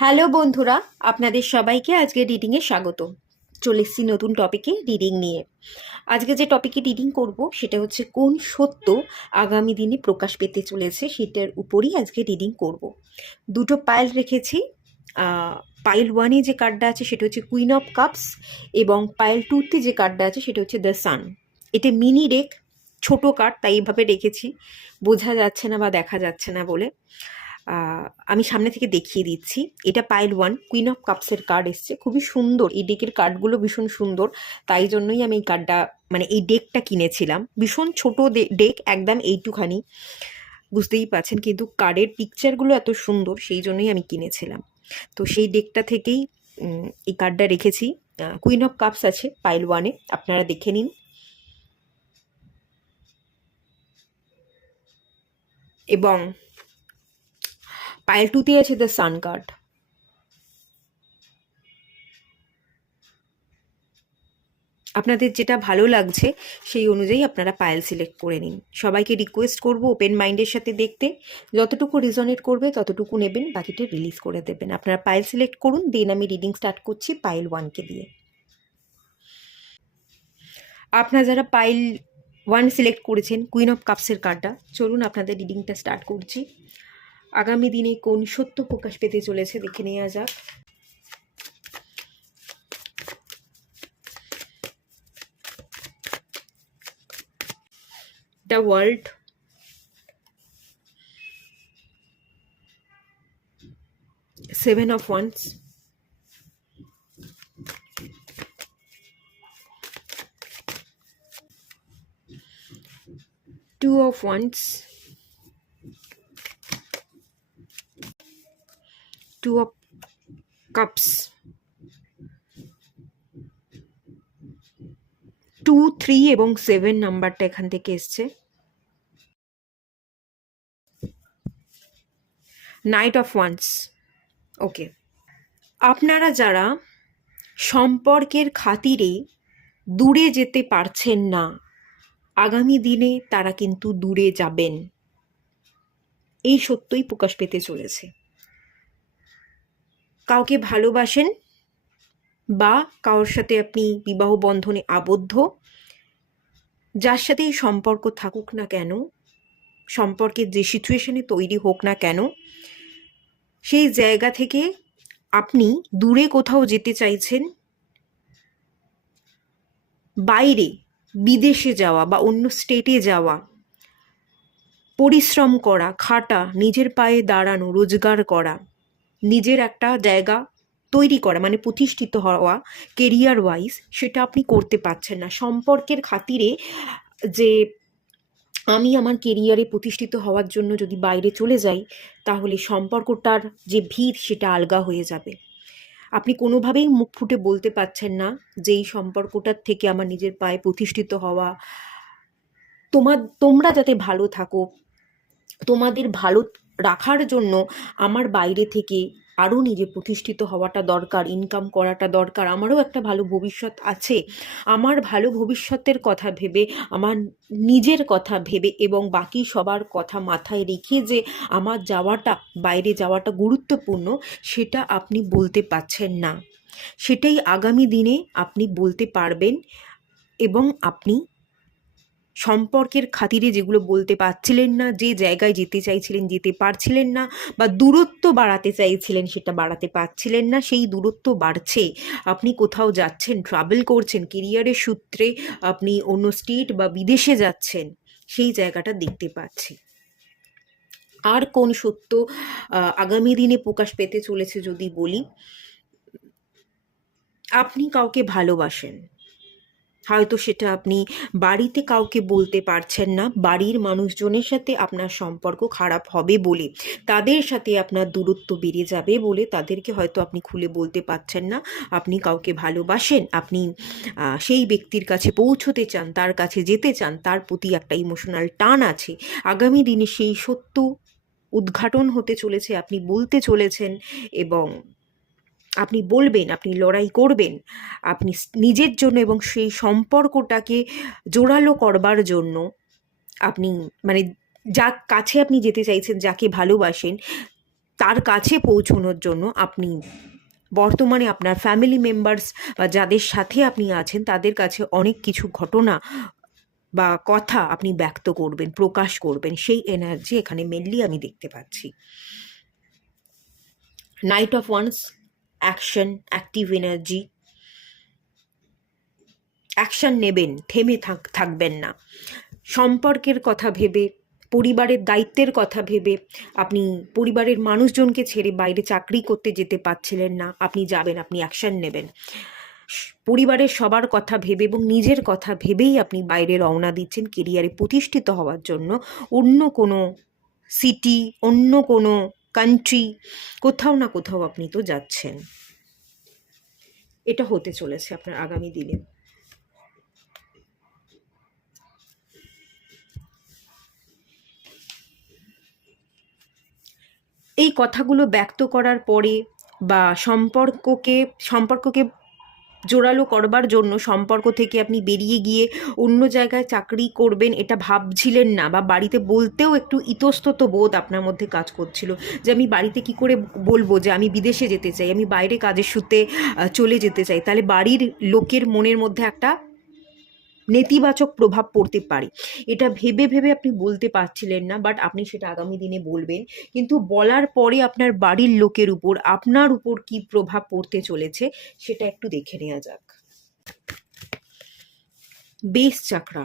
Hello বন্ধুরা, আপনাদের সবাইকে আজকে রিডিংয়ে স্বাগত। চলে এসেছি নতুন টপিকে রিডিং নিয়ে। আজকে যে টপিকে রিডিং করব সেটা হচ্ছে কোন সত্য আগামী দিনে প্রকাশ পেতে চলেছে সেটার উপরই আজকে রিডিং করব। দুটো পাইল রেখেছি। পাইল ওয়ানে যে কার্ডটা আছে সেটা হচ্ছে কুইন অফ কাপস, এবং পাইল টুতে যে কার্ডটা আছে সেটা হচ্ছে দ্য সান। এটা মিনি ডেক, ছোট কার্ড, তাই এইভাবে রেখেছি, বোঝা যাচ্ছে না বা দেখা যাচ্ছে না বলে। আমি সামনে থেকে দেখিয়ে দিচ্ছি। এটা পাইল ওয়ান, কুইন অফ কাপসের কার্ড এসছে, খুবই সুন্দর। এই ডেকের কার্ডগুলো ভীষণ সুন্দর, তাই জন্যই আমি এই কার্ডটা এই ডেকটা কিনেছিলাম। ভীষণ ছোট ডেক, একদম এইটুখানি, বুঝতেই পাচ্ছেন, কিন্তু কার্ডের পিকচারগুলো এত সুন্দর, সেই জন্যই আমি কিনেছিলাম। তো সেই ডেকটা থেকেই এই কার্ডটা রেখেছি। কুইন অফ কাপস আছে পাইল ওয়ানে, আপনারা দেখে নিন। এবং পাইল টুতে আছে দ্য সান কার্ড। আপনাদের যেটা ভালো লাগছে সেই অনুযায়ী আপনারা পাইল সিলেক্ট করে নিন। সবাইকে রিকোয়েস্ট করব ওপেন মাইন্ডের সাথে দেখতে, যতটুকু রিজনেট করবে ততটুকু নেবেন, বাকিটা রিলিজ করে দেবেন। আপনারা পাইল সিলেক্ট করুন, দেন আমি রিডিং স্টার্ট করছি পাইল ওয়ানকে দিয়ে। আপনারা যারা পাইল ওয়ান সিলেক্ট করেছেন, কুইন অফ কাপসের কার্ডটা, চলুন আপনাদের রিডিংটা স্টার্ট করছি। আগামী দিনে কোন সত্য প্রকাশ পেতে চলেছে দেখে নেওয়া যাক। The world, seven of wands, two of wands, two of cups, 2, 3 এবং 7 নাম্বারটা এখান থেকে এসছে। Night of wands. ওকে, আপনারা যারা সম্পর্কের খাতিরে দূরে যেতে পারছেন না, আগামী দিনে তারা কিন্তু দূরে যাবেন, এই সত্যই প্রকাশ পেতে চলেছে। কাউকে ভালোবাসেন বা কারোর সাথে আপনি বিবাহ বন্ধনে আবদ্ধ, যার সাথেই সম্পর্ক থাকুক না কেন, সম্পর্কের যে সিচুয়েশনে তৈরি হোক না কেন, সেই জায়গা থেকে আপনি দূরে কোথাও যেতে চাইছেন, বাইরে বিদেশে যাওয়া বা অন্য স্টেটে যাওয়া, পরিশ্রম করা, খাটা, নিজের পায়ে দাঁড়ানো, রোজগার করা, নিজের একটা জায়গা তৈরি করা, মানে প্রতিষ্ঠিত হওয়া কেরিয়ার ওয়াইজ, সেটা আপনি করতে পারছেন না। সম্পর্কের খাতিরে যে আমি আমার কেরিয়ারে প্রতিষ্ঠিত হওয়ার জন্য যদি বাইরে চলে যাই, তাহলে সম্পর্কটার যে ভিত সেটা আলগা হয়ে যাবে। আপনি কোনোভাবেই মুখ ফুটে বলতে পারছেন না যে এই সম্পর্কটার থেকে আমার নিজের পায়ে প্রতিষ্ঠিত হওয়া, তোমরা যাতে ভালো থাকো, তোমাদের ভালো রাখার জন্য আমার বাইরে থেকে আরও নিজে প্রতিষ্ঠিত হওয়াটা দরকার, ইনকাম করাটা দরকার, আমারও একটা ভালো ভবিষ্যৎ আছে। আমার ভালো ভবিষ্যতের কথা ভেবে, আমার নিজের কথা ভেবে এবং বাকি সবার কথা মাথায় রেখে যে আমার যাওয়াটা, বাইরে যাওয়াটা গুরুত্বপূর্ণ, সেটা আপনি বলতে পারছেন না। সেটাই আগামী দিনে আপনি বলতে পারবেন। এবং আপনি সম্পর্কের খাতিরে যেগুলো বলতে পারছিলেন না, যে জায়গায় যেতে চাইছিলেন যেতে পারছিলেন না, বা দূরত্ব বাড়াতে চাইছিলেন সেটা বাড়াতে পারছিলেন না, সেই দূরত্ব বাড়ছে। আপনি কোথাও যাচ্ছেন, ট্রাভেল করছেন, কেরিয়ারের সূত্রে আপনি অন্য স্টেট বা বিদেশে যাচ্ছেন, সেই জায়গাটা দেখতে পাচ্ছি। আর কোন সত্য আগামী দিনে প্রকাশ পেতে চলেছে যদি বলি, আপনি কাউকে ভালোবাসেন, হয়তো সেটা আপনি বাড়িতে কাউকে বলতে পারছেন না, বাড়ির মানুষজনের সাথে আপনার সম্পর্ক খারাপ হবে বলে, তাদের সাথে আপনার দূরত্ব বেড়ে যাবে বলে তাদেরকে হয়তো আপনি খুলে বলতে পারছেন না। আপনি কাউকে ভালোবাসেন, আপনি সেই ব্যক্তির কাছে পৌঁছতে চান, তার কাছে যেতে চান, তার প্রতি একটা ইমোশনাল টান আছে। আগামী দিনে সেই সত্য উদ্ঘাটন হতে চলেছে, আপনি বলতে চলেছেন, এবং আপনি বলবেন, আপনি লড়াই করবেন, আপনি নিজের জন্য এবং সেই সম্পর্কটাকে জোরালো করবার জন্য আপনি, মানে যার কাছে আপনি যেতে চাইছেন, যাকে ভালোবাসেন, তার কাছে পৌঁছানোর জন্য আপনি বর্তমানে আপনার ফ্যামিলি মেম্বার্স বা যাদের সাথে আপনি আছেন তাদের কাছে অনেক কিছু ঘটনা বা কথা আপনি ব্যক্ত করবেন, প্রকাশ করবেন, সেই এনার্জি এখানে মেনলি আমি দেখতে পাচ্ছি। Night of wands, action, active energy, action নেবেন, থেমে থাকবেন না। সম্পর্কের কথা ভেবে, পরিবারের দায়িত্বের কথা ভেবে আপনি পরিবারের মানুষজনকে ছেড়ে বাইরে চাকরি করতে যেতে পারছিলেন না, আপনি যাবেন, আপনি অ্যাকশন নেবেন। পরিবারের সবার কথা ভেবে এবং নিজের কথা ভেবেই আপনি বাইরে রওনা দিচ্ছেন কেরিয়ারে প্রতিষ্ঠিত হওয়ার জন্য। অন্য কোনো সিটি, অন্য কোনো কান্ট্রি, কোথাও না কোথাও আপনি তো যাচ্ছেন। এটা হতে চলেছে আপনার আগামী দিনে। এই কথাগুলো ব্যক্ত করার পরে বা সম্পর্ককে জোরালো করবার জন্য সম্পর্ক থেকে আপনি বেরিয়ে গিয়ে অন্য জায়গায় চাকরি করবেন এটা ভাবছিলেন না, বা বাড়িতে বলতেও একটু ইতস্তত বোধ আপনার মধ্যে কাজ করছিল যে আমি বাড়িতে কি করে বলবো যে আমি বিদেশে যেতে চাই, আমি বাইরে কাজের সূত্রে চলে যেতে চাই, তাহলে বাড়ির লোকের মনের মধ্যে একটা নেতিবাচক প্রভাব পড়তে পারে। এটা ভেবে ভেবে আপনি বলতে পারছিলেন না, বাট আপনি সেটা আগামী দিনে বলবেন। কিন্তু বলার পরে আপনার বাড়ির লোকের উপর, আপনার উপর কি প্রভাব পড়তে চলেছে সেটা একটু দেখে নেওয়া যাক। বেস চাকরা,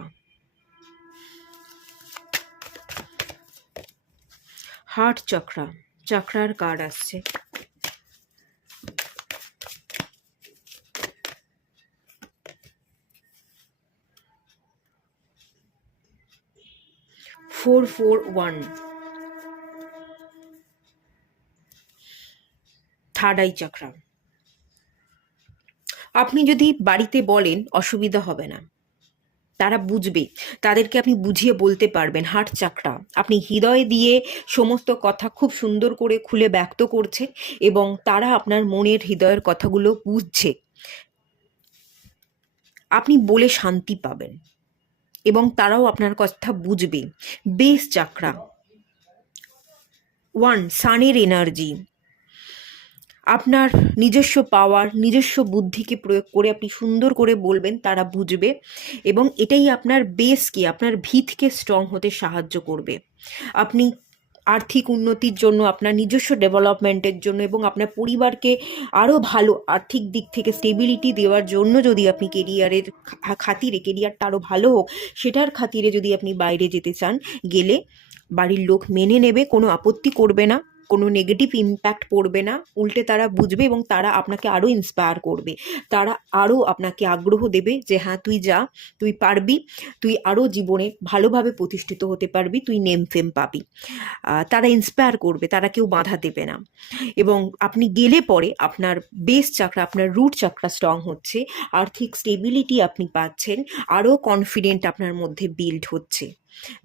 হার্ট চাকরা, চাকরার কার্ড আসছে। Four 4-1, third eye চাকরা। আপনি যদি বাড়িতে বলেন অসুবিধা হবে না, তারা বুঝবে, তাদেরকে আপনি বুঝিয়ে বলতে পারবেন। হার্ট চাকরা, আপনি হৃদয় দিয়ে সমস্ত কথা খুব সুন্দর করে খুলে ব্যক্ত করছেন এবং তারা আপনার মনের হৃদয়ের কথাগুলো বুঝছে। আপনি বলে শান্তি পাবেন এবং তারাও আপনার কথা বুঝবে। Base চাকরা 1, সানের energy. আপনার নিজস্ব পাওয়ার, নিজস্ব বুদ্ধিকে প্রয়োগ করে আপনি সুন্দর করে বলবেন, তারা বুঝবে এবং এটাই আপনার বেসকে, আপনার ভিতকে স্ট্রং হতে সাহায্য করবে। আপনি আর্থিক উন্নতির জন্য, আপনার নিজস্ব ডেভেলপমেন্টের জন্য এবং আপনার পরিবারকে আরও ভালো আর্থিক দিক থেকে স্টেবিলিটি দেওয়ার জন্য যদি আপনি কেরিয়ারের খাতিরে, কেরিয়ারটা আরও ভালো হোক সেটার খাতিরে যদি আপনি বাইরে যেতে চান, গেলে বাড়ির লোক মেনে নেবে, কোনো আপত্তি করবে না, কোনো নেগেটিভ ইম্প্যাক্ট পড়বে না, উল্টে তারা বুঝবে এবং তারা আপনাকে আরও ইন্সপায়ার করবে, তারা আরও আপনাকে আগ্রহ দেবে যে হ্যাঁ তুই যা, তুই পারবি, তুই আরও জীবনে ভালোভাবে প্রতিষ্ঠিত হতে পারবি, তুই নেম ফেম পাবি। তারা ইন্সপায়ার করবে, তারা কেউ বাধা দেবে না। এবং আপনি গেলে পরে আপনার বেস চাকরা, আপনার রুট চাকরা স্ট্রং হচ্ছে, আর্থিক স্টেবিলিটি আপনি পাচ্ছেন, আরও কনফিডেন্ট আপনার মধ্যে বিল্ড হচ্ছে।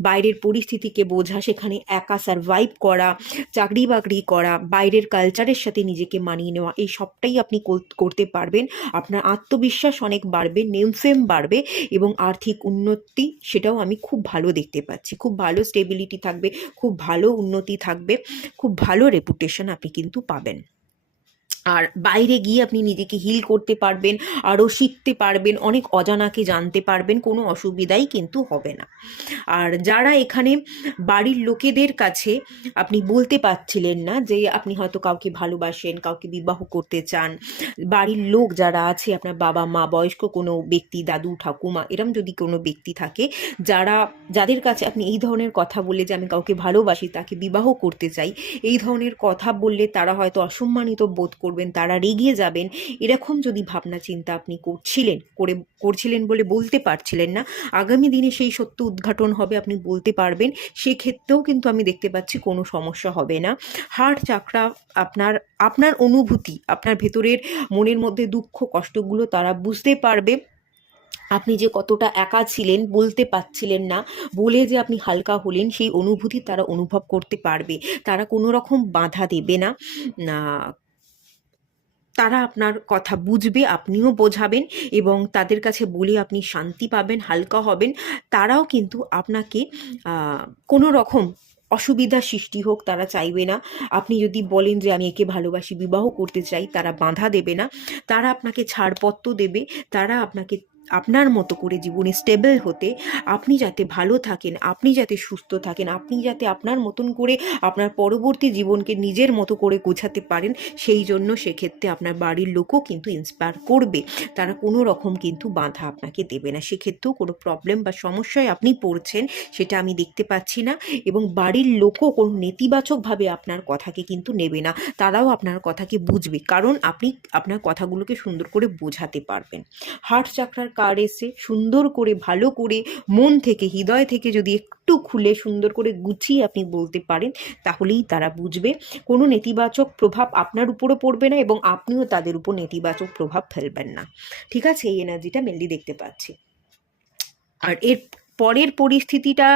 বাইরের পরিস্থিতিকে বোঝা, সেখানে একা সারভাইভ করা, চাকরি বাকরি করা, বাইরের কালচারের সাথে নিজেকে মানিয়ে নেওয়া, এই সবটাই আপনি করতে পারবেন। আপনার আত্মবিশ্বাস অনেক বাড়বে, নেমফেম বাড়বে এবং আর্থিক উন্নতি সেটাও আমি খুব ভালো দেখতে পাচ্ছি। খুব ভালো স্টেবিলিটি থাকবে, খুব ভালো উন্নতি থাকবে, খুব ভালো রেপুটেশন আপনি কিন্তু পাবেন। আর বাইরে গিয়ে আপনি নিজেকে হিল করতে পারবেন, আরও শিখতে পারবেন, অনেক অজানাকে জানতে পারবেন, কোনো অসুবিধাই কিন্তু হবে না। আর যারা এখানে বাড়ির লোকেদের কাছে আপনি বলতে পারছিলেন না যে আপনি হয়তো কাউকে ভালোবাসেন, কাউকে বিবাহ করতে চান, বাড়ির লোক যারা আছে, আপনার বাবা মা, বয়স্ক কোনো ব্যক্তি, দাদু ঠাকুমা, এরম যদি কোনো ব্যক্তি থাকে যাদের কাছে আপনি এই ধরনের কথা বললে যে আমি কাউকে ভালোবাসি, তাকে বিবাহ করতে চাই, এই ধরনের কথা বললে তারা হয়তো অসম্মানিত বোধ করবেন, তারা রেগে যাবেন, এরকম যদি ভাবনা চিন্তা আপনি করছিলেন বলে বলতে পারছিলেন না, আগামী দিনে সেই সত্য উদ্ঘাটন হবে, আপনি বলতে পারবেন, সেক্ষেত্রেও কিন্তু আমি দেখতে পাচ্ছি কোনো সমস্যা হবে না। হার্ট চাকরা, আপনার অনুভূতি, আপনার ভেতরের মনের মধ্যে দুঃখ কষ্টগুলো তারা বুঝতে পারবে। আপনি যে কতটা একা ছিলেন, বলতে পারছিলেন না, বলে যে আপনি হালকা হলেন, সেই অনুভূতি তারা অনুভব করতে পারবে। তারা কোনো রকম বাধা দেবে না, তারা আপনার কথা বুঝবে, আপনিও বোঝাবেন এবং তাদের কাছে বলে আপনি শান্তি পাবেন, হালকা হবেন। তারাও কিন্তু আপনাকে কোনো রকম অসুবিধা সৃষ্টি হোক তারা চাইবে না। আপনি যদি বলেন যে আমি একে ভালোবাসি, বিবাহ করতে চাই, তারা বাধা দেবে না। তারা আপনাকে ছাড়পত্র দেবে। তারা আপনাকে আপনার মতো করে জীবনে স্টেবল হতে, আপনি যাতে ভালো থাকেন, আপনি যাতে সুস্থ থাকেন, আপনি যাতে আপনার মতন করে আপনার পরবর্তী জীবনকে নিজের মতো করে গোছাতে পারেন, সেই জন্য সেক্ষেত্রে আপনার বাড়ির লোকও কিন্তু ইন্সপায়ার করবে। তারা কোনো রকম কিন্তু বাধা আপনাকে দেবে না। সেক্ষেত্রেও কোনো প্রবলেম বা সমস্যায় আপনি পড়ছেন সেটা আমি দেখতে পাচ্ছি না। এবং বাড়ির লোকও কোনো নেতিবাচকভাবে আপনার কথাকে কিন্তু নেবে না। তারাও আপনার কথাকে বুঝবে, কারণ আপনি আপনার কথাগুলোকে সুন্দর করে বোঝাতে পারবেন। হার্ট চাকরার কার্ড এসে সুন্দর করে, ভালো করে, মন থেকে, হৃদয় থেকে যদি একটু খুলে সুন্দর করে গুছিয়ে আপনি বলতে পারেন, তাহলেই তারা বুঝবে। কোনো নেতিবাচক প্রভাব আপনার উপরও পড়বে না এবং আপনিও তাদের উপর নেতিবাচক প্রভাব ফেলবেন না। ঠিক আছে, এই এনার্জিটা মেনলি দেখতে পাচ্ছি। আর এর পরের পরিস্থিতিটা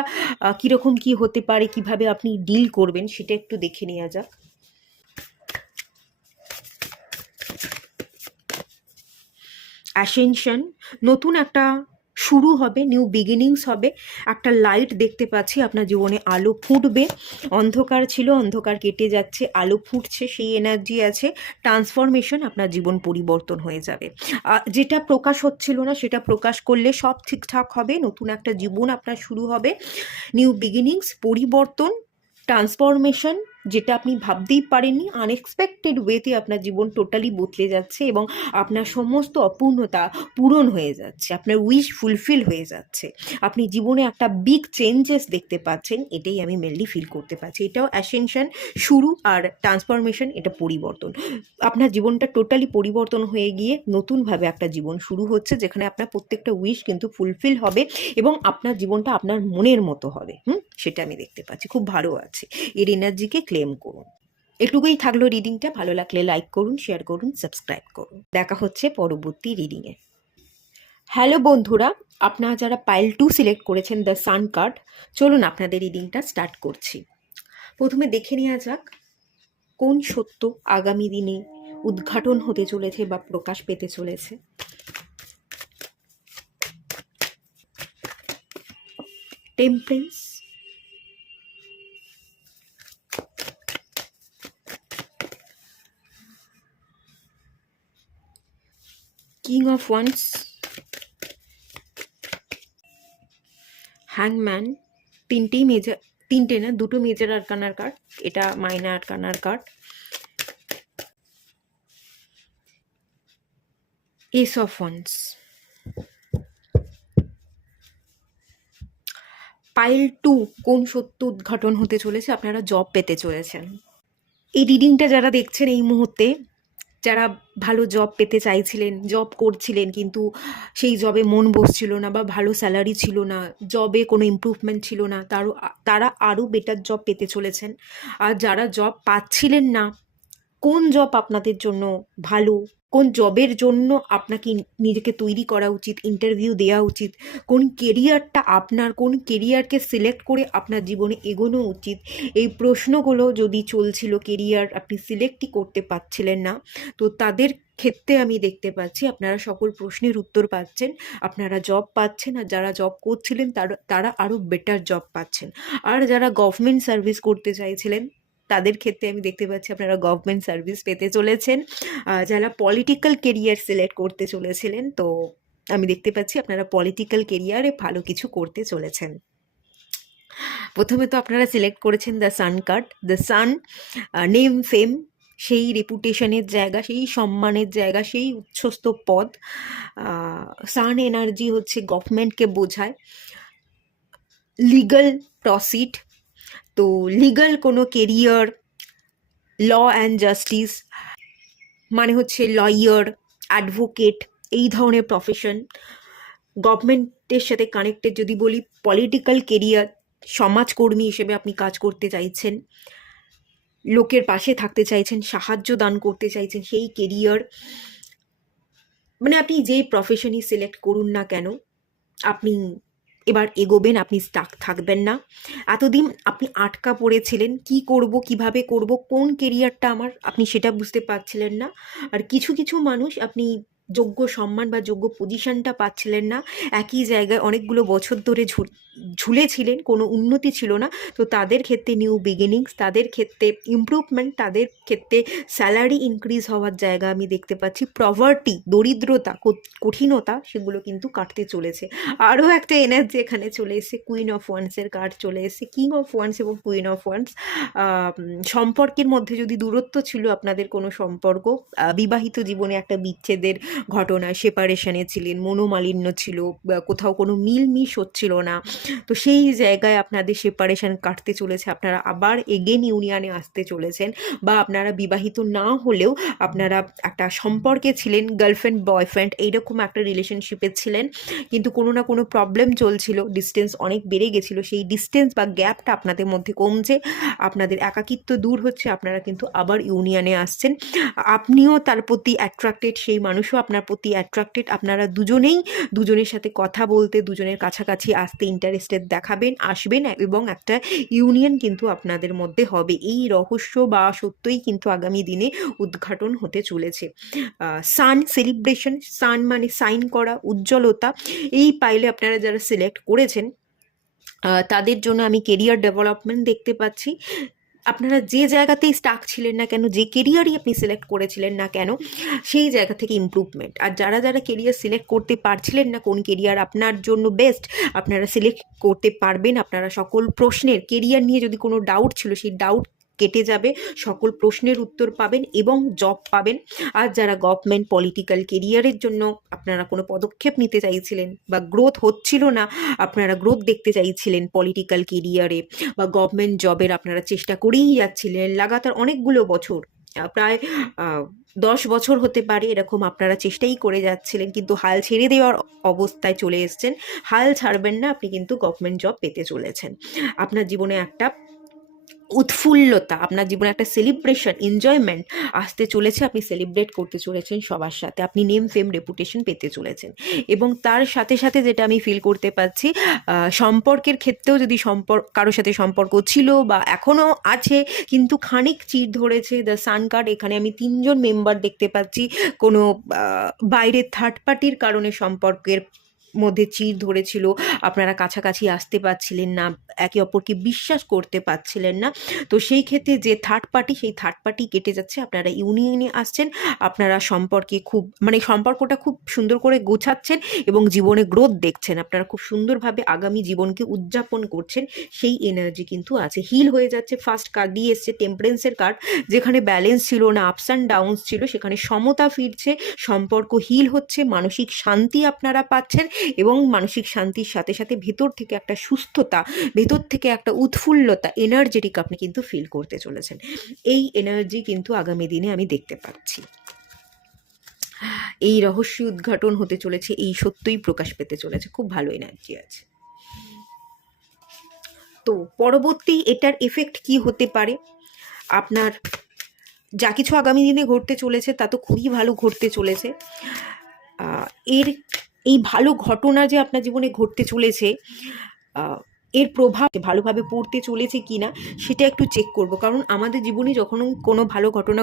কীরকম কী হতে পারে, কিভাবে আপনি ডিল করবেন, সেটা একটু দেখে নেওয়া যাক। অ্যাসেনশন, নতুন একটা শুরু হবে, নিউ বিগিনিংস হবে, একটা লাইট দেখতে পাচ্ছি, আপনার জীবনে আলো ফুটবে। অন্ধকার ছিল, অন্ধকার কেটে যাচ্ছে, আলো ফুটছে, সেই এনার্জি আছে। ট্রান্সফরমেশন, আপনার জীবন পরিবর্তন হয়ে যাবে। যেটা প্রকাশ হচ্ছিল না সেটা প্রকাশ করলে সব ঠিকঠাক হবে। নতুন একটা জীবন আপনার শুরু হবে, নিউ বিগিনিংস, পরিবর্তন, ট্রান্সফরমেশন, যেটা আপনি ভাবতেই পারেননি। আনএক্সপেক্টেড ওয়েতে আপনার জীবন টোটালি বদলে যাচ্ছে এবং আপনার সমস্ত অপূর্ণতা পূরণ হয়ে যাচ্ছে, আপনার উইশ ফুলফিল হয়ে যাচ্ছে। আপনি জীবনে একটা বিগ চেঞ্জেস দেখতে পাচ্ছেন, এটাই আমি মেনলি ফিল করতে পারছি। এটাও অ্যাসেনশন, শুরু, আর ট্রান্সফরমেশন, এটা পরিবর্তন। আপনার জীবনটা টোটালি পরিবর্তন হয়ে গিয়ে নতুনভাবে একটা জীবন শুরু হচ্ছে, যেখানে আপনার প্রত্যেকটা উইশ কিন্তু ফুলফিল হবে এবং আপনার জীবনটা আপনার মনের মতো হবে। সেটা আমি দেখতে পাচ্ছি, খুব ভালো আছে। এর এনার্জিকে ক্লেম করুন। এটুকুই থাকলো রিডিংটা। ভালো লাগলে লাইক করুন, শেয়ার করুন, সাবস্ক্রাইব করুন। দেখা হচ্ছে পরবর্তী রিডিংয়ে। হ্যালো বন্ধুরা, আপনারা যারা পাইল 2 সিলেক্ট করেছেন, দ্য সান কার্ড, চলুন আপনাদের রিডিংটা স্টার্ট করছি। প্রথমে দেখে নেওয়া যাক কোন সত্য আগামী দিনে উদ্ঘাটন হতে চলেছে বা প্রকাশ পেতে চলেছে। টেম্পারেন্স, কিং অফ ওয়ান্স, হ্যাংম্যান, তিনটে না, দুটো মেজর আরকানার কার্ড, এটা মাইনর আরকানার card. Ace of wands, pile 2, কোন সত্য উদ্ঘাটন হতে চলেছে? আপনারা জব পেতে চলেছেন। এই রিডিংটা যারা দেখছেন এই মুহূর্তে, যারা ভালো জব পেতে চাইছিলেন, জব করছিলেন কিন্তু সেই জবে মন বসছিল না বা ভালো স্যালারি ছিল না, জবে কোনো ইমপ্রুভমেন্ট ছিল না, তারা আরও বেটার জব পেতে চলেছেন। আর যারা জব পাচ্ছিলেন না, কোন জব আপনাদের জন্য ভালো, কোন জবের জন্য আপনাকে নিজেকে তৈরি করা উচিত, ইন্টারভিউ দেওয়া উচিত, কোন কেরিয়ারটা আপনার, কোন কেরিয়ারকে সিলেক্ট করে আপনার জীবনে এগোনো উচিত, এই প্রশ্নগুলো যদি চলছিল, কেরিয়ার আপনি সিলেক্টই করতে পারছিলেন না, তো তাদের ক্ষেত্রে আমি দেখতে পাচ্ছি আপনারা সকল প্রশ্নের উত্তর পাচ্ছেন, আপনারা জব পাচ্ছেন। আর যারা জব করছিলেন তারা আরও বেটার জব পাচ্ছেন। আর যারা গভর্নমেন্ট সার্ভিস করতে চাইছিলেন, তাদের ক্ষেত্রে আমি দেখতে পাচ্ছি আপনারা গভর্নমেন্ট সার্ভিস পেতে চলেছেন। যারা পলিটিক্যাল কেরিয়ার সিলেক্ট করতে চলেছিলেন, তো আমি দেখতে পাচ্ছি আপনারা পলিটিক্যাল কেরিয়ারে ভালো কিছু করতে চলেছেন। প্রথমে তো আপনারা সিলেক্ট করেছেন the sun card. The sun, name, fame, সেই রেপুটেশনের জায়গা, সেই সম্মানের জায়গা, সেই উচ্চস্থ পদ। সান এনার্জি হচ্ছে গভর্নমেন্টকে বোঝায়, লিগাল প্রসিড, তো লিগাল কোনো কেরিয়ার, ল অ্যান্ড জাস্টিস, মানে হচ্ছে লয়ার, অ্যাডভোকেট, এই ধরনের প্রফেশন। গভর্নমেন্টের সাথে কানেক্টেড যদি বলি, পলিটিক্যাল কেরিয়ার, সমাজকর্মী হিসেবে আপনি কাজ করতে চাইছেন, লোকের পাশে থাকতে চাইছেন, সাহায্য দান করতে চাইছেন, সেই কেরিয়ার। মানে আপনি যে প্রফেশনই সিলেক্ট করুন না কেন, আপনি এবার এগোবেন, আপনি স্টাক থাকবেন না। এতদিন আপনি আটকা পড়েছিলেন, কি করব, কিভাবে করব, কোন কেরিয়ারটা আমার, আপনি সেটা বুঝতে পারছিলেন না। আর কিছু কিছু মানুষ আপনি যোগ্য সম্মান বা যোগ্য পজিশনটা পাচ্ছিলেন না, একই জায়গায় অনেকগুলো বছর ধরে ঝুলেছিলেন, কোনো উন্নতি ছিল না। তো তাদের ক্ষেত্রে নিউ বিগিনিংস, তাদের ক্ষেত্রে ইমপ্রুভমেন্ট, তাদের ক্ষেত্রে স্যালারি ইনক্রিজ হওয়ার জায়গা আমি দেখতে পাচ্ছি। প্রভার্টি, দরিদ্রতা, কঠিনতা, সেগুলো কিন্তু কাটতে চলেছে। আরও একটা এনার্জি এখানে চলে এসেছে, কুইন অফ ওয়ান্সের কার্ড চলে এসেছে। কিং অফ ওয়ান্স এবং কুইন অফ ওয়ান্স, সম্পর্কের মধ্যে যদি দূরত্ব ছিল আপনাদের কোনো সম্পর্ক, বিবাহিত জীবনে একটা বিচ্ছেদের ঘটনা, সেপারেশনে ছিলেন, মনোমালিন্য ছিল, কোথাও কোনো মিলমিশ হচ্ছিল না, তো সেই জায়গায় আপনাদের সেপারেশন কাটতে চলেছে, আপনারা আবার এগেন ইউনিয়নে আসতে চলেছেন। বা আপনারা বিবাহিত না হলেও আপনারা একটা সম্পর্কে ছিলেন, গার্লফ্রেন্ড বয়ফ্রেন্ড এইরকম একটা রিলেশনশিপে ছিলেন, কিন্তু কোনো না কোনো প্রবলেম চলছিল, ডিস্টেন্স অনেক বেড়ে গেছিলো, সেই ডিস্টেন্স বা গ্যাপটা আপনাদের মধ্যে কমছে, আপনাদের একাকিত্ব দূর হচ্ছে, আপনারা কিন্তু আবার ইউনিয়নে আসছেন। আপনিও তার প্রতি অ্যাট্রাক্টেড, সেই মানুষও আপনার প্রতি অ্যাট্রাক্টেড, আপনারা দুজনেই দুজনের সাথে কথা বলতে, দুজনের কাছাকাছি আসতে ইন্টারেস্টেড দেখাবেন, আসবেন, এবং একটা ইউনিয়ন কিন্তু আপনাদের মধ্যে হবে। এই রহস্য বা সত্যই কিন্তু আগামী দিনে উদ্ঘাটন হতে চলেছে। সান সেলিব্রেশন, সান মানে সাইন করা, উজ্জ্বলতা, এই পাইলে আপনারা যারা সিলেক্ট করেছেন তাদের জন্য আমি কেরিয়ার ডেভেলপমেন্ট দেখতে পাচ্ছি। আপনারা যে জায়গাতেই স্টাক ছিলেন না কেন, যে কেরিয়ারই আপনি সিলেক্ট করেছিলেন না কেন, সেই জায়গা থেকে ইমপ্রুভমেন্ট। আর যারা যারা কেরিয়ার সিলেক্ট করতে পারছিলেন না, কোন কেরিয়ার আপনার জন্য বেস্ট, আপনারা সিলেক্ট করতে পারবেন। আপনারা সকল প্রশ্নের, কেরিয়ার নিয়ে যদি কোনো ডাউট ছিল, সেই ডাউট কেটে যাবে, সকল প্রশ্নের উত্তর পাবেন এবং জব পাবেন। আর যারা গভর্নমেন্ট পলিটিক্যাল কেরিয়ারের জন্য আপনারা কোনো পদক্ষেপ নিতে চাইছিলেন বা গ্রোথ হচ্ছিল না, আপনারা গ্রোথ দেখতে চাইছিলেন পলিটিক্যাল কেরিয়ারে বা গভর্নমেন্ট জবের, আপনারা চেষ্টা করেই যাচ্ছিলেন লাগাতার অনেকগুলো বছর, প্রায় 10 বছর হতে পারে, এরকম আপনারা চেষ্টাই করে যাচ্ছিলেন, কিন্তু হাল ছেড়ে দেওয়ার অবস্থায় চলে এসছেন। হাল ছাড়বেন না, আপনি কিন্তু গভর্নমেন্ট জব পেতে চলেছেন। আপনার জীবনে একটা উৎফুল্লতা, আপনার জীবনে একটা সেলিব্রেশন, এনজয়মেন্ট আসতে চলেছে, আপনি সেলিব্রেট করতে চলেছেন সবার সাথে, আপনি নেম ফেম রেপুটেশন পেতে চলেছেন। এবং তার সাথে সাথে যেটা আমি ফিল করতে পারছি, সম্পর্কের ক্ষেত্রেও যদি কারোর সাথে সম্পর্ক ছিল বা এখনও আছে কিন্তু খানিক চির ধরেছে, দ্য সান কার্ড, এখানে আমি 3জন মেম্বার দেখতে পাচ্ছি, কোনো বাইরের থার্ড পার্টির কারণে সম্পর্কের মধ্যে চির ধরেছিল, আপনারা কাছাকাছি আসতে পারছিলেন না, একে অপরকে বিশ্বাস করতে পারছিলেন না। তো সেই ক্ষেত্রে যে থার্ড পার্টি, সেই থার্ড পার্টি কেটে যাচ্ছে, আপনারা ইউনিয়নে আসছেন, আপনারা সম্পর্কে খুব মানে সম্পর্কটা খুব সুন্দর করে গোছাচ্ছেন এবং জীবনে গ্রোথ দেখছেন, আপনারা খুব সুন্দরভাবে আগামী জীবনকে উদযাপন করছেন, সেই এনার্জি কিন্তু আছে। হিল হয়ে যাচ্ছে, ফার্স্ট কার্ড দিয়ে এসছে টেম্পারেন্সের কার্ড, যেখানে ব্যালেন্স ছিল না, আপস অ্যান্ড ডাউনস ছিল, সেখানে সমতা ফিরছে, সম্পর্ক হিল হচ্ছে, মানসিক শান্তি আপনারা পাচ্ছেন, এবং মানসিক শান্তির সাথে সাথে ভেতর থেকে একটা সুস্থতা, ভেতর থেকে একটা উৎফুল্লতা, এনার্জেটিক আপনি কিন্তু ফিল করতে চলেছেন। এই এনার্জি কিন্তু আগামী দিনে আমি দেখতে পাচ্ছি। এই রহস্য উদ্ঘাটন হতে চলেছে, এই সত্যই প্রকাশ পেতে চলেছে, খুব ভালো এনার্জি আছে। তো পরবর্তী এটার এফেক্ট কি হতে পারে, আপনার যা কিছু আগামী দিনে ঘটতে চলেছে তা তো খুবই ভালো ঘটতে চলেছে। এর এই ভালো ঘটনা যে আপনার জীবনে ঘটতে চলেছে, এর প্রভাব ভালোভাবে পড়তে চলেছে কি না সেটা একটু চেক করব, কারণ আমাদের জীবনে যখন কোনো ভালো ঘটনা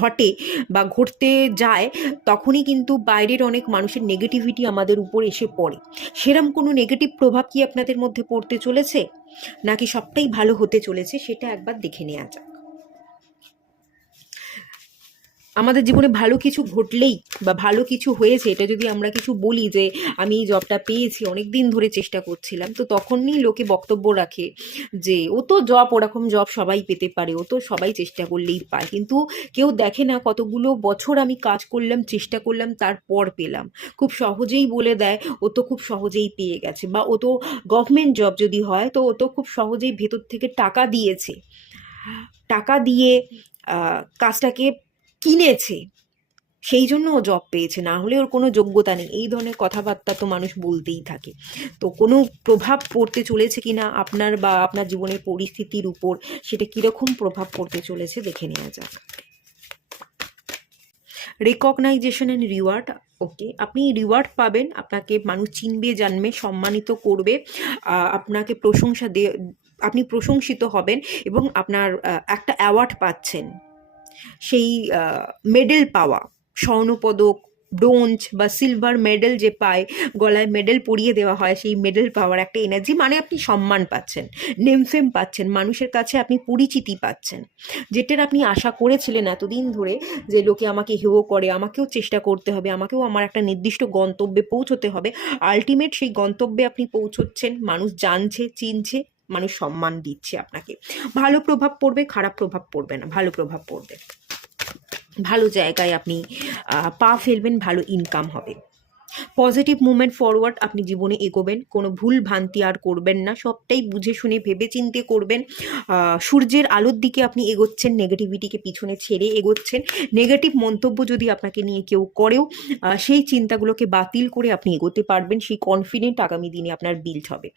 ঘটে বা ঘটতে যায়, তখনই কিন্তু বাইরের অনেক মানুষের নেগেটিভিটি আমাদের উপর এসে পড়ে। সেরম কোনো নেগেটিভ প্রভাব কি আপনাদের মধ্যে পড়তে চলেছে, নাকি সবটাই ভালো হতে চলেছে, সেটা একবার দেখে নেওয়া যাক। আমাদের জীবনে ভালো কিছু ঘটলেই বা ভালো কিছু হয়েছে, এটা যদি আমরা কিছু বলি যে আমি এই জবটা পেয়েছি, অনেক দিন ধরে চেষ্টা করছিলাম, তো তখনই লোকে বক্তব্য রাখে যে ও তো জব, ওরকম জব সবাই পেতে পারে, ও তো সবাই চেষ্টা করলেই পায়, কিন্তু কেউ দেখে না কতগুলো বছর আমি কাজ করলাম, চেষ্টা করলাম, তারপর পেলাম। খুব সহজেই বলে দেয় ও তো খুব সহজেই পেয়ে গেছে, বা ও তো গভর্নমেন্ট জব যদি হয় তো ও তো খুব সহজেই ভেতর থেকে টাকা দিয়েছে, টাকা দিয়ে কাজটাকে কিনেছে, সেই জন্য ও জব পেয়েছে, না হলে ওর কোনো যোগ্যতা নেই, এই ধরনের কথাবার্তা তো মানুষ বলতেই থাকে। তো কোনো প্রভাব পড়তে চলেছে কিনা আপনার বা আপনার জীবনের পরিস্থিতির উপর, সেটা কীরকম প্রভাব পড়তে চলেছে দেখে নেওয়া যাক। রেকগনাইজেশন অ্যান্ড রিওয়ার্ড, ওকে, আপনি রিওয়ার্ড পাবেন, আপনাকে মানুষ চিনবে, জানবে, সম্মানিত করবে, আপনাকে আপনি প্রশংসিত হবেন, এবং আপনার একটা অ্যাওয়ার্ড পাচ্ছেন, সেই মেডেল পাওয়া, স্বর্ণপদক, ব্রোঞ্জ বা সিলভার মেডেল যে পায়, গলায় মেডেল পরিয়ে দেওয়া হয়, সেই মেডেল পাওয়ার একটা এনার্জি, মানে আপনি সম্মান পাচ্ছেন, নেমফেম পাচ্ছেন, মানুষের কাছে আপনি পরিচিতি পাচ্ছেন, যেটার আপনি আশা করেছিলেন এতদিন ধরে যে লোকে আমাকে হেয় করে, আমাকেও চেষ্টা করতে হবে, আমাকেও আমার একটা নির্দিষ্ট গন্তব্যে পৌঁছতে হবে। আলটিমেট সেই গন্তব্যে আপনি পৌঁছচ্ছেন, মানুষ জানছে, চিনছে, মানুষ সম্মান দিচ্ছে আপনাকে। ভালো প্রভাব পড়বে, খারাপ প্রভাব পড়বে না, ভালো প্রভাব পড়বে। ভালো জায়গায় আপনি পা ফেলবেন, ভালো ইনকাম হবে। পজিটিভ মুভমেন্ট ফরওয়ার্ড, আপনি জীবনে এগোবেন, কোনো ভুল ভ্রান্তি আর করবেন না, সবটাই বুঝে শুনে ভেবে চিন্তে করবেন। সূর্যের আলোর দিকে আপনি এগোচ্ছেন, নেগেটিভিটিকে পিছনে ছেড়ে এগোচ্ছেন। নেগেটিভ মন্তব্য যদি আপনাকে নিয়ে কেউ করেও সেই চিন্তাগুলোকে বাতিল করে আপনি এগোতে পারবেন, সেই কনফিডেন্ট আগামী দিনে আপনার বিল্ড হবে।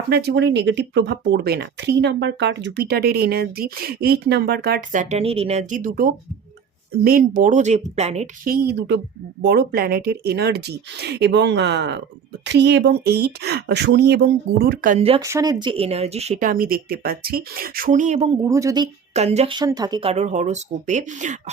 আপনার জীবনে নেগেটিভ প্রভাব পড়বে না। 3 নাম্বার কার্ড জুপিটারের এনার্জি, 8 নাম্বার কার্ড স্যাটার্নের এনার্জি, দুটো মেন বড় যে প্ল্যানেট, সেই দুটো বড় প্ল্যানেটের এনার্জি, এবং 3 এবং 8 শনি এবং গুরুর কনজাকশনের যে এনার্জি, সেটা আমি দেখতে পাচ্ছি। শনি এবং গুরু যদি কনজাকশন থাকে কারোর হরোস্কোপে,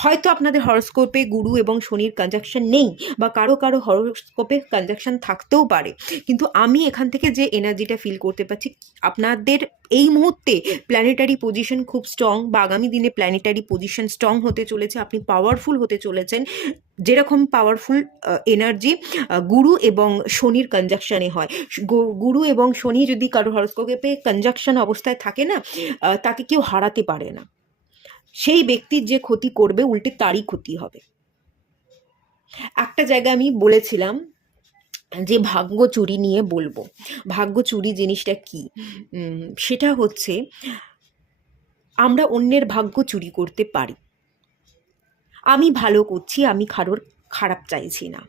হয়তো আপনাদের হরোস্কোপে গুরু এবং শনির কনজাকশন নেই, বা কারো কারো হরোস্কোপে কনজাকশন থাকতেও পারে, কিন্তু আমি এখান থেকে যে এনার্জিটা ফিল করতে পারছি, আপনাদের এই মুহূর্তে প্ল্যানেটারি পজিশন খুব স্ট্রং, বা আগামী দিনে প্ল্যানেটারি পজিশন স্ট্রং হতে চলেছে, আপনি পাওয়ারফুল হতে চলেছেন। যেরকম পাওয়ারফুল এনার্জি গুরু এবং শনির কনজাকশনে হয়, গুরু এবং শনি যদি কারো হরোস্কোপে কনজাকশন অবস্থায় থাকে না, তাকে কেউ হারাতে পারে না। সেই ব্যক্তির যে ক্ষতি করবে, উল্টে তারই ক্ষতি হবে। একটা জায়গায় আমি বলেছিলাম যে ভাগ্য চুরি নিয়ে বলবো। ভাগ্য চুরি জিনিসটা কি? সেটা হচ্ছে, আমরা অন্যের ভাগ্য চুরি করতে পারি। আমি ভালো করছি, আমি কারোর খারাপ চাইছি না,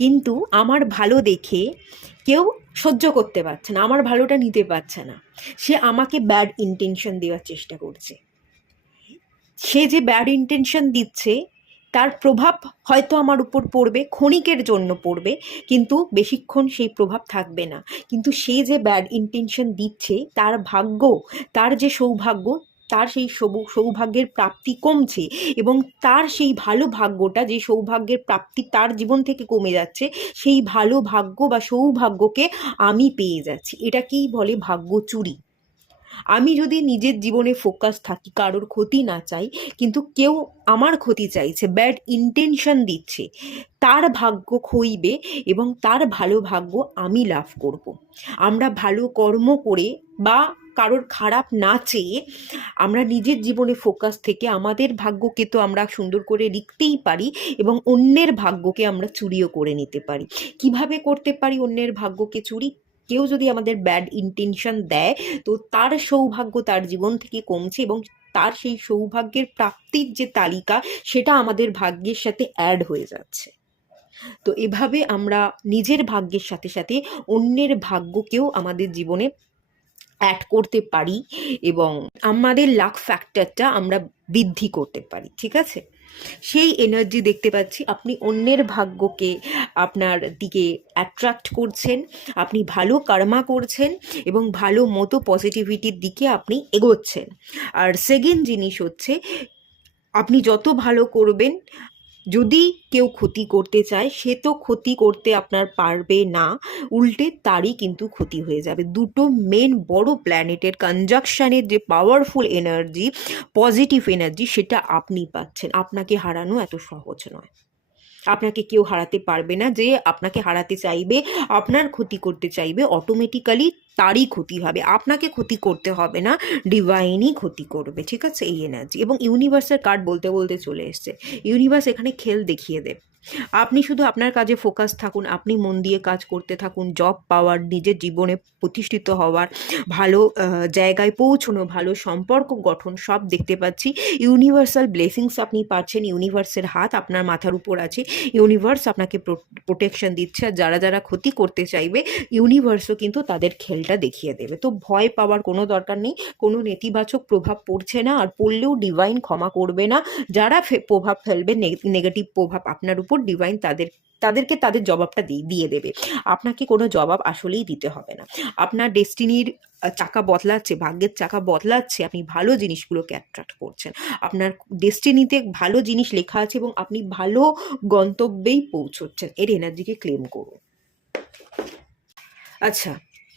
কিন্তু আমার ভালো দেখে কেউ সহ্য করতে পারছে না, আমার ভালোটা নিতে পারছে না, সে আমাকে ব্যাড ইন্টেনশন দেওয়ার চেষ্টা করছে। সে যে ব্যাড ইন্টেনশন দিচ্ছে, তার প্রভাব হয়তো আমার উপর পড়বে, ক্ষণিকের জন্য পড়বে, কিন্তু বেশিক্ষণ সেই প্রভাব থাকবে না। কিন্তু সে যে ব্যাড ইন্টেনশন দিচ্ছে, তার ভাগ্য, তার যে সৌভাগ্য, তার সেই সৌভাগ্যের প্রাপ্তি কমছে, এবং তার সেই ভালো ভাগ্যটা, যে সৌভাগ্যের প্রাপ্তি তার জীবন থেকে কমে যাচ্ছে, সেই ভালো ভাগ্য বা সৌভাগ্যকে আমি পেয়ে যাচ্ছি। এটাকেই বলে ভাগ্য চুরি। আমি যদি নিজের জীবনে ফোকাস থাকি, কারোর ক্ষতি না চাই, কিন্তু কেউ আমার ক্ষতি চাইছে, ব্যাড ইন্টেনশন দিচ্ছে, তার ভাগ্য ক্ষইবে এবং তার ভালো ভাগ্য আমি লাভ করব। আমরা ভালো কর্ম করে বা কারোর খারাপ না চেয়ে আমরা নিজের জীবনে ফোকাস থেকে আমাদের ভাগ্যকে তো আমরা সুন্দর করে লিখতেই পারি, এবং অন্যের ভাগ্যকে আমরা চুরিও করে নিতে পারি। কিভাবে করতে পারি অন্যের ভাগ্যকে চুরি? কেউ যদি আমাদের ব্যাড ইন্টেনশন দেয়, তো তার সৌভাগ্য তার জীবন থেকে কমছে, এবং তার সেই সৌভাগ্যের প্রাপ্তির যে তালিকা, সেটা আমাদের ভাগ্যের সাথে অ্যাড হয়ে যাচ্ছে। তো এভাবে আমরা নিজের ভাগ্যের সাথে সাথে অন্যের ভাগ্যকেও আমাদের জীবনে অ্যাড করতে পারি, এবং আমাদের লাক ফ্যাক্টরটা আমরা বৃদ্ধি করতে পারি। ঠিক আছে, সেই এনার্জি দেখতে পাচ্ছি। আপনি অন্যের ভাগ্যকে আপনার দিকে অ্যাট্রাক্ট করছেন, আপনি ভালো কর্মা করছেন, এবং ভালো মতো পজিটিভিটির দিকে আপনি এগোচ্ছেন। আর সেকেন্ড জিনিস হচ্ছে, আপনি যত ভালো করবেন, যদি কেউ ক্ষতি করতে চায়, সে তো ক্ষতি করতে আপনার পারবে না, উল্টে তারই কিন্তু ক্ষতি হয়ে যাবে। দুটো মেন বড় প্ল্যানেটের কনজাকশনের যে পাওয়ারফুল এনার্জি, পজিটিভ এনার্জি, সেটা আপনি পাচ্ছেন। আপনাকে হারানো এত সহজ নয়। আপনাকে কেউ হারাতে পারবে না। যে আপনাকে হারাতে চাইবে, আপনার ক্ষতি করতে চাইবে, অটোমেটিক্যালি তারই ক্ষতি হবে। আপনাকে ক্ষতি করতে হবে না, ডিভাইনই ক্ষতি করবে। ঠিক আছে, এই এনার্জি। এবং ইউনিভার্সের কার্ড বলতে বলতে চলে এসছে। ইউনিভার্স এখানে খেল দেখিয়ে দেবে। আপনি শুধু আপনার কাজে ফোকাস থাকুন, আপনি মন দিয়ে কাজ করতে থাকুন, জব পাওয়ার, নিজের জীবনে প্রতিষ্ঠিত হওয়ার, ভালো জায়গায় পৌঁছানো, ভালো সম্পর্ক গঠন, সব দেখতে পাচ্ছি। ইউনিভার্সাল ব্লেসিংস আপনি পাচ্ছেন, ইউনিভার্সের হাত আপনার মাথার উপর আছে, ইউনিভার্স আপনাকে প্রোটেকশন দিচ্ছে। আর যারা যারা ক্ষতি করতে চাইবে, ইউনিভার্সও কিন্তু তাদের খেলটা দেখিয়ে দেবে। তো ভয় পাওয়ার কোনো দরকার নেই, কোনো নেতিবাচক প্রভাব পড়ছে না, আর পড়লেও ডিভাইন ক্ষমা করবে না। যারা প্রভাব ফেলবে, নেগেটিভ প্রভাব আপনার উপর, ডিভাইন তাদেরকে তাদের জবাবটা দিয়ে দেবে। আপনাকে কোনো জবাব আসলেই দিতে হবে না। আপনার ডেস্টিনির চাকা বদলাচ্ছে, ভাগ্যের চাকা বদলাচ্ছে, আপনি ভালো জিনিসগুলোকে অ্যাট্রাক্ট করছেন। আপনার ডেস্টিনিতে ভালো জিনিস লেখা আছে এবং আপনি ভালো গন্তব্যেই পৌঁছচ্ছেন। এর এনার্জিকে ক্লেম করুন। আচ্ছা,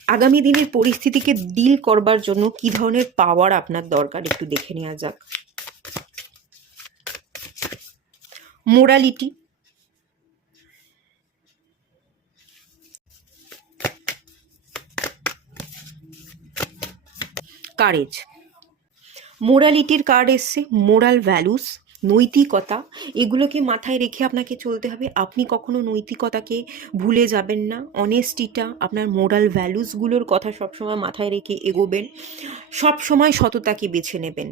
আগামী দিনের পরিস্থিতিকে ডিল করবার জন্য কি ধরনের পাওয়ার আপনার দরকার একটু দেখে নেওয়া যাক। মোরালিটি, কারেজ, মোরালিটির কার্ড এসছে, মোরাল ভ্যালুস, নৈতিকতা, এগুলোকে মাথায় রেখে আপনাকে চলতে হবে। আপনি কখনো নৈতিকতাকে ভুলে যাবেন না, অনেস্টিটা, আপনার মোরাল ভ্যালুসগুলোর কথা সবসময় মাথায় রেখে এগোবেন। সবসময় সততাকে বেছে নেবেন,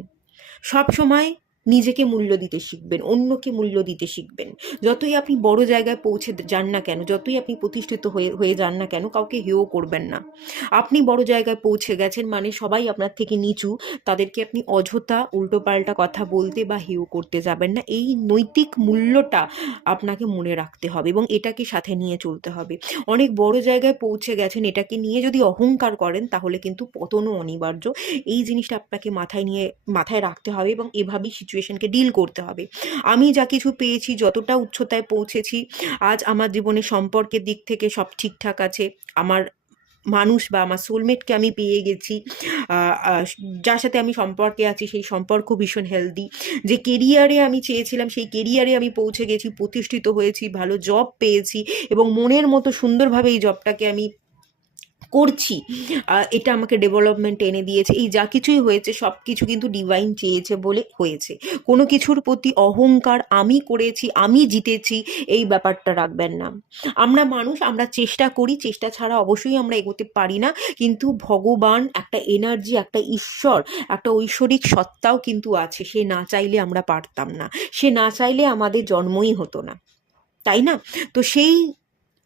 সবসময় নিজেকে মূল্য দিতে শিখবেন, অন্যকে মূল্য দিতে শিখবেন। যতই আপনি বড় জায়গায় পৌঁছে যান না কেন, যতই আপনি প্রতিষ্ঠিত হয়ে যান না কেন, কাউকে হেয় করবেন না। আপনি বড় জায়গায় পৌঁছে গেছেন মানে সবাই আপনার থেকে নিচু, তাদেরকে আপনি অযথা উল্টোপাল্টা কথা বলতে বা হেয় করতে যাবেন না। এই নৈতিক মূল্যটা আপনাকে মনে রাখতে হবে এবং এটাকে সাথে নিয়ে চলতে হবে। অনেক বড় জায়গায় পৌঁছে গেছেন, এটাকে নিয়ে যদি অহংকার করেন তাহলে কিন্তু পতনও অনিবার্য। এই জিনিসটা আপনাকে মাথায় রাখতে হবে এবং এভাবেই সিচুয়েশনকে ডিল করতে হবে। আমি যা কিছু পেয়েছি, যতটা উচ্চতায় পৌঁছেছি, আজ আমার জীবনে সম্পর্কের দিক থেকে সব ঠিকঠাক আছে। আমার মানুষ বা আমার সোলমেটকে আমি পেয়ে গেছি, যার সাথে আমি সম্পর্কে আছি সেই সম্পর্ক ভীষণ হেলদি। যে কেরিয়ারে আমি চেয়েছিলাম সেই কেরিয়ারে আমি পৌঁছে গেছি, প্রতিষ্ঠিত হয়েছি, ভালো জব পেয়েছি এবং মনের মতো সুন্দরভাবে এই জবটাকে আমি করছি। এটা আমাকে ডেভেলপমেন্ট এনে দিয়েছে। এই যা কিছুই হয়েছে সব কিছু কিন্তু ডিভাইন চেয়েছে বলে হয়েছে। কোনো কিছুর প্রতি অহংকার, আমি করেছি, আমি জিতেছি, এই ব্যাপারটা রাখবেন না। আমরা মানুষ, আমরা চেষ্টা করি, চেষ্টা ছাড়া অবশ্যই আমরা এগোতে পারি না। কিন্তু ভগবান, একটা এনার্জি, একটা ঈশ্বর, একটা ঐশ্বরিক সত্তাও কিন্তু আছে। সে না চাইলে আমরা পারতাম না, সে না চাইলে আমাদের জন্মই হতো না, তাই না? তো সেই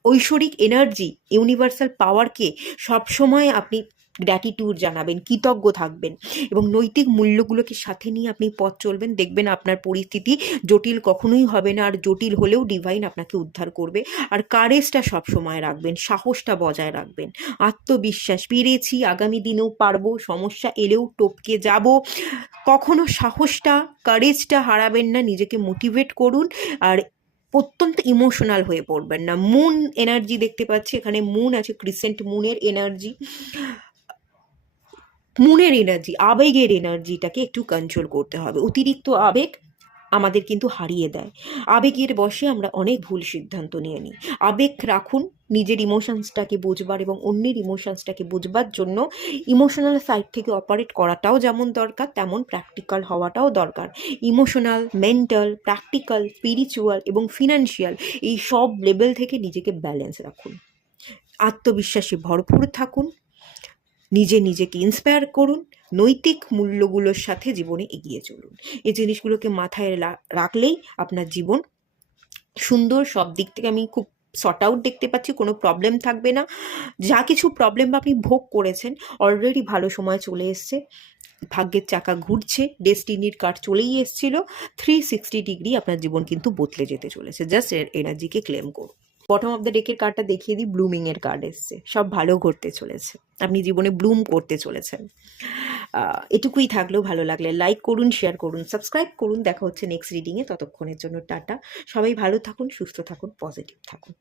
ঐশ্বরিক এনার্জি, ইউনিভার্সাল পাওয়ারকে সবসময় আপনি গ্র্যাটিটিউড জানাবেন, কৃতজ্ঞ থাকবেন এবং নৈতিক মূল্যগুলোকে সাথে নিয়ে আপনি পথ চলবেন। দেখবেন আপনার পরিস্থিতি জটিল কখনোই হবে না, আর জটিল হলেও ডিভাইন আপনাকে উদ্ধার করবে। আর কারেজটা সবসময় রাখবেন, সাহসটা বজায় রাখবেন, আত্মবিশ্বাস, পেরেছি, আগামী দিনেও পারবো, সমস্যা এলেও টপকে যাব। কখনো সাহসটা, কারেজটা হারাবেন না, নিজেকে মোটিভেট করুন। আর অত্যন্ত ইমোশনাল হয়ে পড়বেন না। মুন এনার্জি দেখতে পাচ্ছি, এখানে মুন আছে, ক্রিসেন্ট মুনের এনার্জি। মুনের এনার্জি, আবেগের এনার্জিটাকে একটু কন্ট্রোল করতে হবে। অতিরিক্ত আবেগ আমাদের কিন্তু হারিয়ে দেয়। আবেগের বশে আমরা অনেক ভুল সিদ্ধান্ত নিয়ে নিই। আবেগ রাখুন, নিজের ইমোশনসটাকে বুঝবার এবং অন্যের ইমোশনসটাকে বুঝবার জন্য ইমোশনাল সাইড থেকে অপারেট করাটাও যেমন দরকার, তেমন প্র্যাকটিক্যাল হওয়াটাও দরকার। ইমোশনাল, মেন্টাল, প্র্যাকটিক্যাল, স্পিরিচুয়াল এবং ফিনান্সিয়াল, এই সব লেভেল থেকে নিজেকে ব্যালেন্স রাখুন। আত্মবিশ্বাসে ভরপুর থাকুন, নিজেকে ইন্সপায়ার করুন, নৈতিক মূল্যগুলোর সাথে জীবনে এগিয়ে চলুন। এই জিনিসগুলোকে মাথায় রাখলেই আপনার জীবন সুন্দর। সব দিক থেকে আমি খুব সর্ট আউট দেখতে পাচ্ছি, কোনো প্রবলেম থাকবে না। যা কিছু প্রবলেম আপনি ভোগ করেছেন, অলরেডি ভালো সময় চলে এসছে, ভাগ্যের চাকা ঘুরছে, ডেস্টিনির কার্ড চলেই এসছিল। 360 ডিগ্রি আপনার জীবন কিন্তু বদলে যেতে চলেছে। জাস্ট এনার্জিকে ক্লেম করুন। বটম অফ দ্য ডেকের কার্ডটা দেখিয়ে দিই, ব্লুমিংয়ের কার্ড এসছে। সব ভালো ঘটতে চলেছে, আপনি জীবনে ব্লুম করতে চলেছেন। এটুকুই থাকলেও, ভালো লাগলে লাইক করুন, শেয়ার করুন, সাবস্ক্রাইব করুন। দেখা হচ্ছে নেক্সট রিডিংয়ে। ততক্ষণের জন্য টাটা। সবাই ভালো থাকুন, সুস্থ থাকুন, পজিটিভ থাকুন।